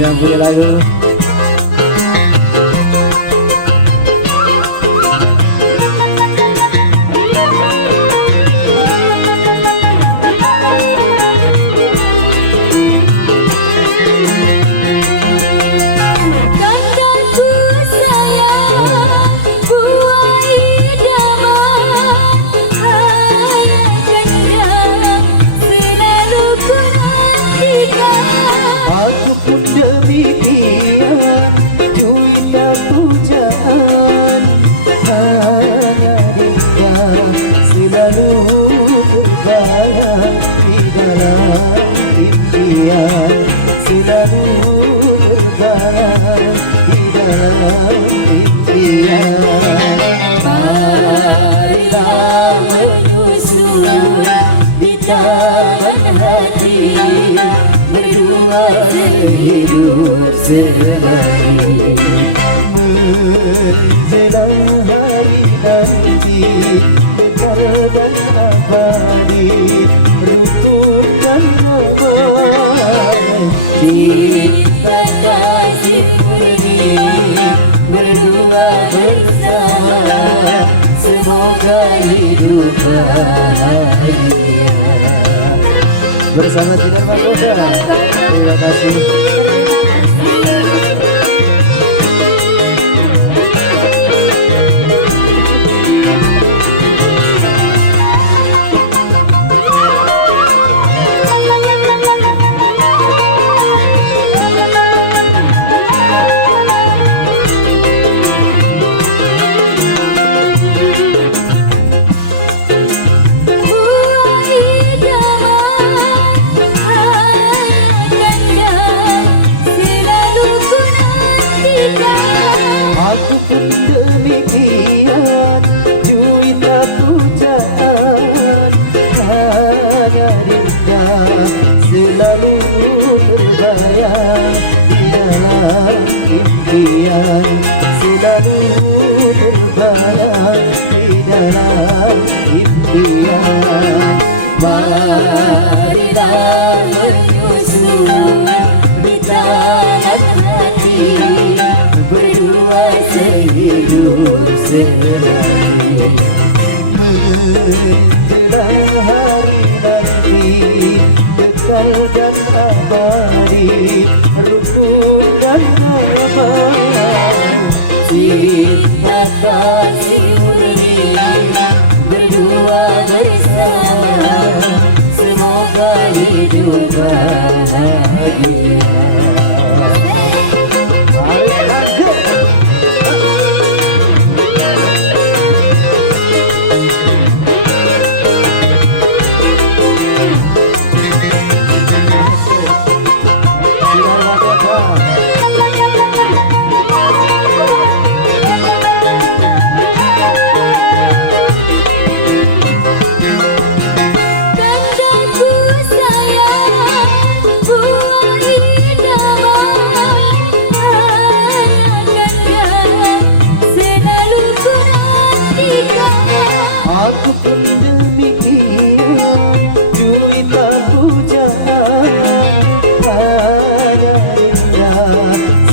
Yang punya lagu marilah menyusul di taman hati, berdua hidup selagi menjelang hari nanti, kekal dan abadi, rukun dan damai, cinta kasih murni, berdua bersama, semoga hidup bahagia. bersama Sinar Mahkota. Terima kasih. Aku pun demikian, juita pujaan, hanya Dinda selalu terbayang di dalam impian, selalu terbayang di dalam impian. Marilah menyusul di taman hati, berdua sehidup selagi menjelang hari nanti, kekal dan abadi, rukun dan damai, cinta kasih murni, berdua bersama, semoga hidup bahagia. Aku pun demikian, juita pujaan, hanya Dinda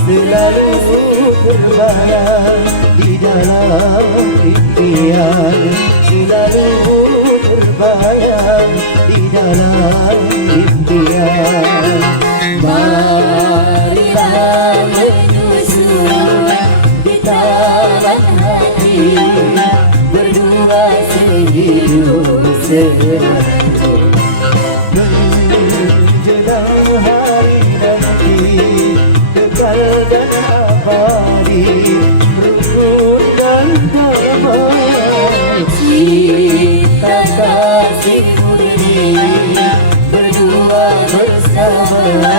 selalu terbayang di dalam mimpi. kalian selalu terbayang di dalam impian. Marilah menyusun di taman hati, berdua sehidup semati. Menjelang hari nanti kekal dan abadi, rukun dan damai. Cinta kasih murni berdua bersama,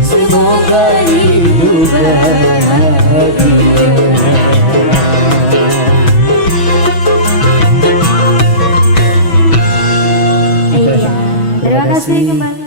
semoga hidup bahagia. Terima kasih kembali.